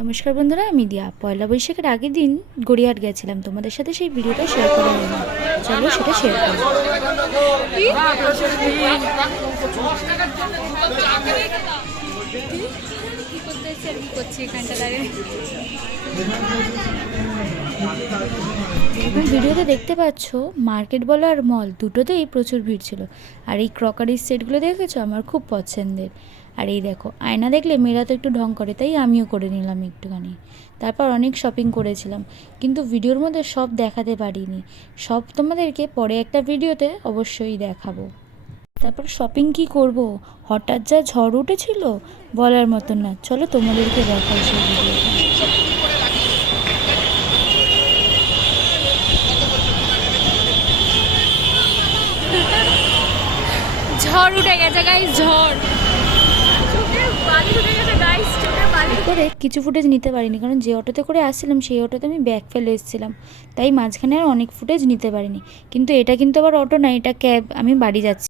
নমস্কার বন্ধুরা, আমি দিয়া। পয়লা বৈশাখের আগের দিন গড়িয়াহাট গেছিলাম, তোমাদের সাথে সেই ভিডিওটা শেয়ার করা হয়নি। চলো সেটা শেয়ার করি। যেরকম ভিডিওতে দেখতে পাচ্ছ, মার্কেট বলো আর মল দুটোতেই প্রচুর ভিড় ছিল। আর এই ক্রকারির সেটগুলো দেখেছো, আমার খুব পছন্দের। আর এই দেখো, আয়না দেখলে মেয়েরা তো একটু ঢং করে, তাই আমিও করে নিলাম একটুখানি। তারপর অনেক শপিং করেছিলাম, কিন্তু ভিডিওর মধ্যে সব দেখাতে পারিনি। সব তোমাদেরকে পরে একটা ভিডিওতে অবশ্যই দেখাবো। তারপর শপিং কি করব, হঠাৎ যা ঝড় উঠেছিল বলার মতন না। চলো তোমাদেরকে দেখাই সেই ভিডিওটা। ঝড় উঠে গেছে গাইস, ঝড় চোখের বালি উঠে গেছে গাইস, চোখের বালি। করে কিছু ফুটেজ নিতে পারিনি, কারণ যে অটোতে করে আসছিলাম সেই অটোতে আমি ব্যাগ ফেলে এসেছিলাম, তাই মাঝখানে আর অনেক ফুটেজ নিতে পারিনি। কিন্তু এটা কিন্তু আবার অটো না, এটা ক্যাব। আমি বাড়ি যাচ্ছি।